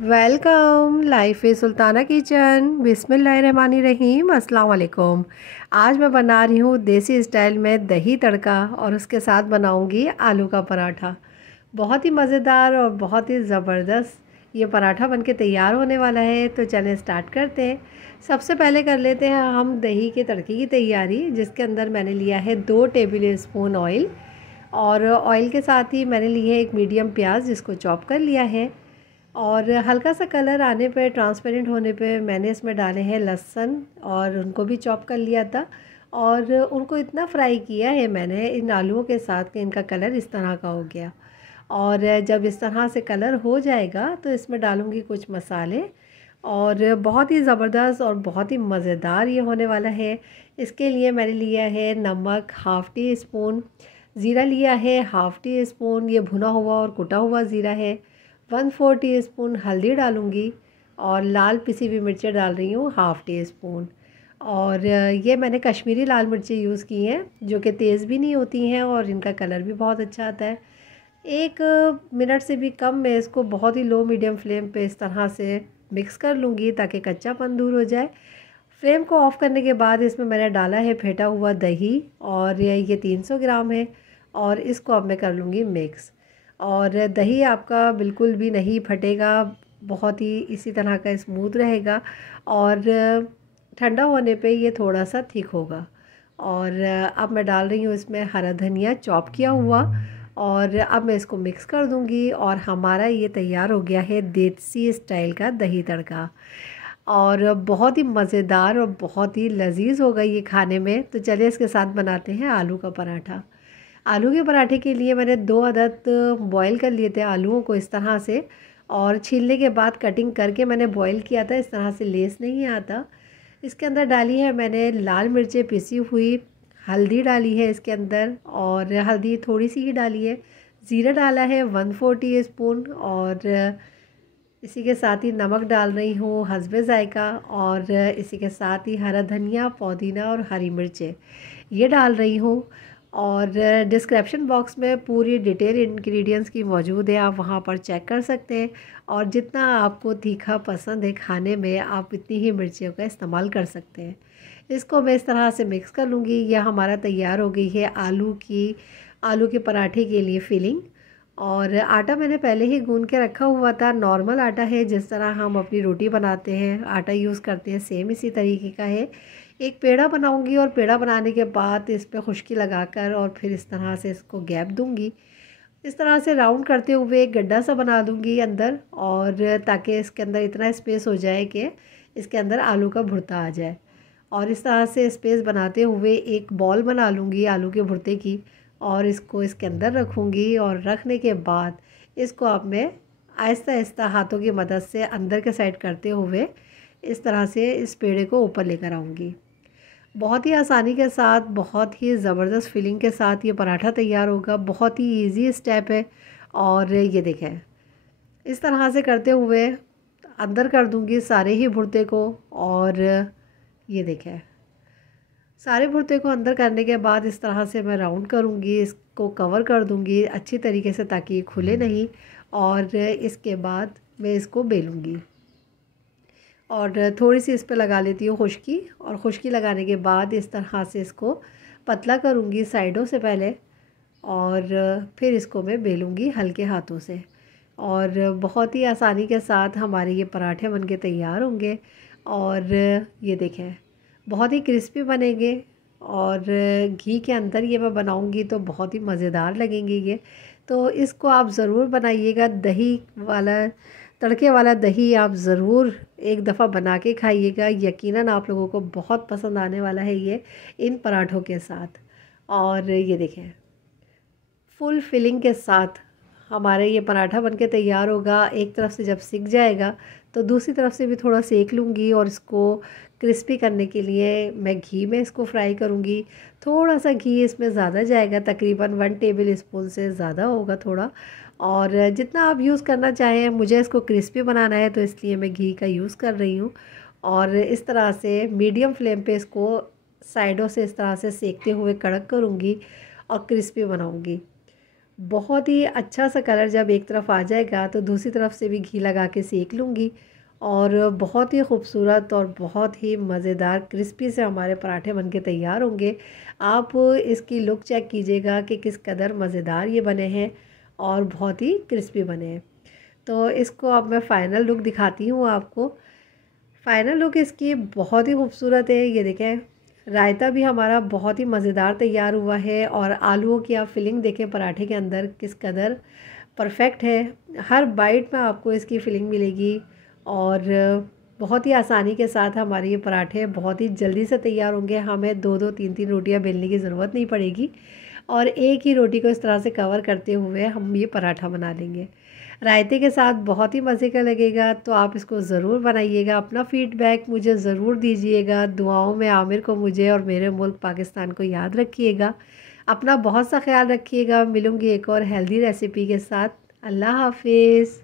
Welcome life is Sultana kitchen. बिस्मिल्लाहिर्रहमानिर्रहीम। अस्सलाम वालेकुम। आज मैं बना रही हूँ देसी स्टाइल में दही तड़का और उसके साथ बनाऊँगी आलू का पराठा। बहुत ही मज़ेदार और बहुत ही ज़बरदस्त ये पराठा बनके तैयार होने वाला है। तो चलें स्टार्ट करते हैं। सबसे पहले कर लेते हैं हम दही के तड़के की तैयारी, जिसके अंदर मैंने लिया है 2 टेबल स्पून ऑयल, और ऑयल के साथ ही मैंने ली है एक मीडियम प्याज जिसको चॉप कर लिया है। और हल्का सा कलर आने पे, ट्रांसपेरेंट होने पे मैंने इसमें डाले हैं लहसुन और उनको भी चॉप कर लिया था। और उनको इतना फ्राई किया है मैंने इन आलूओं के साथ कि इनका कलर इस तरह का हो गया। और जब इस तरह से कलर हो जाएगा तो इसमें डालूँगी कुछ मसाले, और बहुत ही ज़बरदस्त और बहुत ही मज़ेदार ये होने वाला है। इसके लिए मैंने लिया है नमक हाफ़ टी स्पून, ज़ीरा लिया है हाफ़ टी स्पून, ये भुना हुआ और कुटा हुआ ज़ीरा है। 1/4 टीस्पून हल्दी डालूँगी, और लाल पिसी हुई मिर्चें डाल रही हूँ हाफ़ टी स्पून। और ये मैंने कश्मीरी लाल मिर्चें यूज़ की हैं, जो कि तेज़ भी नहीं होती हैं और इनका कलर भी बहुत अच्छा आता है। 1 मिनट से भी कम मैं इसको बहुत ही लो मीडियम फ्लेम पे इस तरह से मिक्स कर लूँगी ताकि कच्चापन दूर हो जाए। फ्लेम को ऑफ़ करने के बाद इसमें मैंने डाला है फेंटा हुआ दही, और ये 300 ग्राम है, और इसको अब मैं कर लूँगी मिक्स। और दही आपका बिल्कुल भी नहीं फटेगा, बहुत ही इसी तरह का स्मूथ रहेगा, और ठंडा होने पे ये थोड़ा सा थिक होगा। और अब मैं डाल रही हूँ इसमें हरा धनिया चॉप किया हुआ, और अब मैं इसको मिक्स कर दूँगी, और हमारा ये तैयार हो गया है देसी स्टाइल का दही तड़का। और बहुत ही मज़ेदार और बहुत ही लजीज होगा ये खाने में। तो चलिए इसके साथ बनाते हैं आलू का पराठा। आलू के पराठे के लिए मैंने 2 अदद बॉईल कर लिए थे आलूओं को इस तरह से, और छीलने के बाद कटिंग करके मैंने बॉईल किया था। इस तरह से लेस नहीं आता। इसके अंदर डाली है मैंने लाल मिर्चें पिसी हुई, हल्दी डाली है इसके अंदर, और हल्दी थोड़ी सी ही डाली है। ज़ीरा डाला है 1/4 टीस्पून, और इसी के साथ ही नमक डाल रही हूँ हस्बे ज़ायका, और इसी के साथ ही हरा धनिया, पुदीना और हरी मिर्चें ये डाल रही हूँ। और डिस्क्रिप्शन बॉक्स में पूरी डिटेल इंग्रेडिएंट्स की मौजूद है, आप वहाँ पर चेक कर सकते हैं। और जितना आपको तीखा पसंद है खाने में, आप इतनी ही मिर्चियों का इस्तेमाल कर सकते हैं। इसको मैं इस तरह से मिक्स कर लूँगी। यह हमारा तैयार हो गई है आलू के पराठे के लिए फिलिंग। और आटा मैंने पहले ही गूंद के रखा हुआ था। नॉर्मल आटा है, जिस तरह हम अपनी रोटी बनाते हैं आटा यूज़ करते हैं, सेम इसी तरीके का है। एक पेड़ा बनाऊंगी, और पेड़ा बनाने के बाद इस पे खुश्की लगाकर और फिर इस तरह से इसको गैप दूंगी। इस तरह से राउंड करते हुए एक गड्ढा सा बना दूंगी अंदर, और ताकि इसके अंदर इतना स्पेस हो जाए कि इसके अंदर आलू का भुर्ता आ जाए। और इस तरह से स्पेस बनाते हुए एक बॉल बना लूँगी आलू के भुर्ते की, और इसको इसके अंदर रखूँगी। और रखने के बाद इसको अब मैं आहिस्ता आहिस्ता हाथों की मदद से अंदर के साइड करते हुए इस तरह से इस पेड़े को ऊपर लेकर आऊँगी। बहुत ही आसानी के साथ, बहुत ही ज़बरदस्त फीलिंग के साथ ये पराठा तैयार होगा। बहुत ही इजी स्टेप है। और ये देखें, इस तरह से करते हुए अंदर कर दूंगी सारे ही भुर्ते को। और ये देखें, सारे भुर्ते को अंदर करने के बाद इस तरह से मैं राउंड करूंगी, इसको कवर कर दूंगी अच्छी तरीके से ताकि ये खुले नहीं। और इसके बाद मैं इसको बेलूँगी, और थोड़ी सी इस पर लगा लेती हूँ खुश्की। और खुश्की लगाने के बाद इस तरह से इसको पतला करूँगी साइडों से पहले, और फिर इसको मैं बेलूँगी हल्के हाथों से। और बहुत ही आसानी के साथ हमारे ये पराठे बनके तैयार होंगे। और ये देखें, बहुत ही क्रिस्पी बनेंगे, और घी के अंदर ये मैं बनाऊँगी तो बहुत ही मज़ेदार लगेंगे ये। तो इसको आप ज़रूर बनाइएगा। दही वाला, तड़के वाला दही आप ज़रूर एक दफ़ा बना के खाइएगा। यकीनन आप लोगों को बहुत पसंद आने वाला है ये इन पराठों के साथ। और ये देखें, फुल फिलिंग के साथ हमारे ये पराठा बनके तैयार होगा। एक तरफ से जब सिक जाएगा तो दूसरी तरफ से भी थोड़ा सेक लूँगी, और इसको क्रिस्पी करने के लिए मैं घी में इसको फ्राई करूँगी। थोड़ा सा घी इसमें ज़्यादा जाएगा, तकरीबन 1 टेबल स्पून से ज़्यादा होगा थोड़ा। और जितना आप यूज़ करना चाहें, मुझे इसको क्रिस्पी बनाना है तो इसलिए मैं घी का यूज़ कर रही हूँ। और इस तरह से मीडियम फ्लेम पे इसको साइडों से इस तरह से सेकते हुए कड़क करूँगी और क्रिस्पी बनाऊँगी। बहुत ही अच्छा सा कलर जब एक तरफ आ जाएगा तो दूसरी तरफ से भी घी लगा के सेक लूँगी। और बहुत ही खूबसूरत और बहुत ही मज़ेदार क्रिस्पी से हमारे पराठे बनके तैयार होंगे। आप इसकी लुक चेक कीजिएगा कि किस कदर मज़ेदार ये बने हैं और बहुत ही क्रिस्पी बने हैं। तो इसको अब मैं फ़ाइनल लुक दिखाती हूँ आपको। फ़ाइनल लुक इसकी बहुत ही खूबसूरत है। ये देखें, रायता भी हमारा बहुत ही मज़ेदार तैयार हुआ है और आलूओं की आप फिलिंग देखें पराठे के अंदर किस कदर परफेक्ट है। हर बाइट में आपको इसकी फिलिंग मिलेगी और बहुत ही आसानी के साथ हमारे ये पराठे बहुत ही जल्दी से तैयार होंगे। हमें दो दो तीन तीन रोटियां बेलने की ज़रूरत नहीं पड़ेगी और एक ही रोटी को इस तरह से कवर करते हुए हम ये पराठा बना लेंगे। रायते के साथ बहुत ही मज़े का लगेगा। तो आप इसको ज़रूर बनाइएगा। अपना फ़ीडबैक मुझे ज़रूर दीजिएगा। दुआओं में आमिर को, मुझे और मेरे मुल्क पाकिस्तान को याद रखिएगा। अपना बहुत सा ख्याल रखिएगा। मिलूँगी एक और हेल्दी रेसिपी के साथ। अल्लाह हाफिज़।